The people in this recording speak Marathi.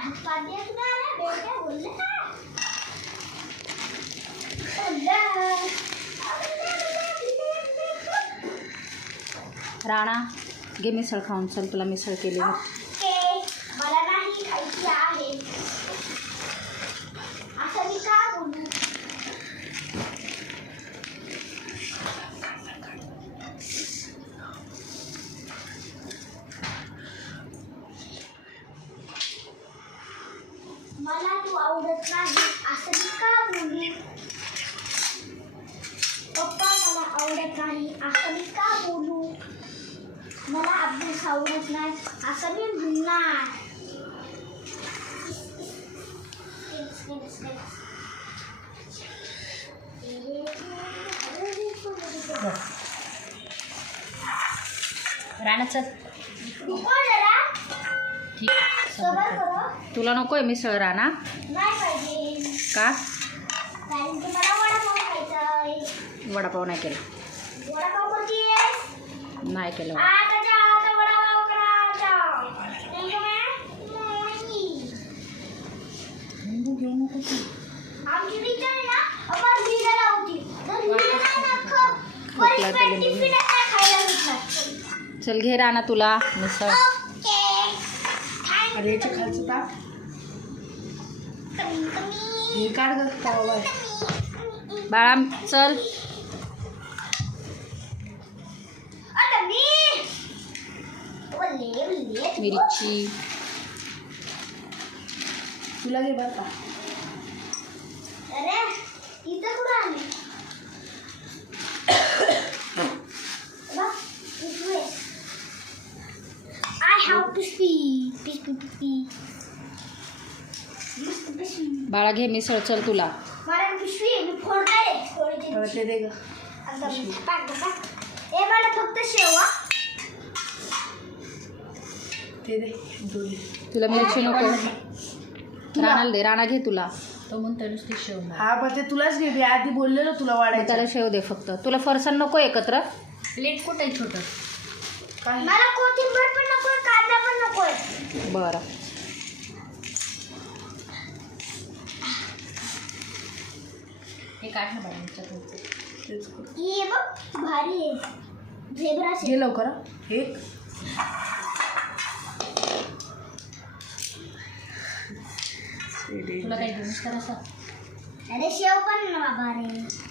ढक्का दिया तूने बेटा बोल राणा घे मिसळ खाऊन चल तुला मिसळ केली आहे. ओके मला नाही खायची आहे. असं मी का बोलू? मला तू आवडत नाही असं मी का बोलू? पप्पा मला आवडत नाही असं मी का मला अभ्यास आवडत नाही. असं मी म्हणणार. जरा. ठीक तुला नको आहे मिसळ राणा. का? वडापाव नाही केला. नाही केलं आता जा आता वडापाव करायचा नाही का नाही आमची टीचर आहे ना आपण लिहिलेला होती तर लिहिलं नाही ना अख्खं. तर लिंबू. चल घे राणा तुला मिसळ. अरे याच्या खालचं ताप कमी कमी हे काढ ग तवा बाहेर. बाळा चल. मिरची. तुला घे का. अरे इथं कुठं आली बघ इथे आय हॅव टू स्पीक पिशवी पिशवी मस्त पिशवी बाळा घे मिसळ चल तुला मला पिशवी आहे, मी फोडणार आहे थोडी अरे ते दे ग आता मी पाक पाक ए मला फक्त शेवा ते दे दोन्ही तुला मिरची नको. राणाला दे राणा घे तुला. तो म्हणतो नुसती शेव हा पण ते तुलाच घे मी आधी बोललेलो तुला वाढायचं त्याला शेव दे फक्त. तुला फरसाण नको एकत्र. प्लेट कुठं छोटं? काय? मला कोथिंबीर पण नको बरं. हे काढ ना बाळा याच्यात तेच कर. हे बघ भारी आहे. झेब्रा घे लवकर. एक तुला काही घेऊन कर असं अरे शेव पण ना भारी आहे.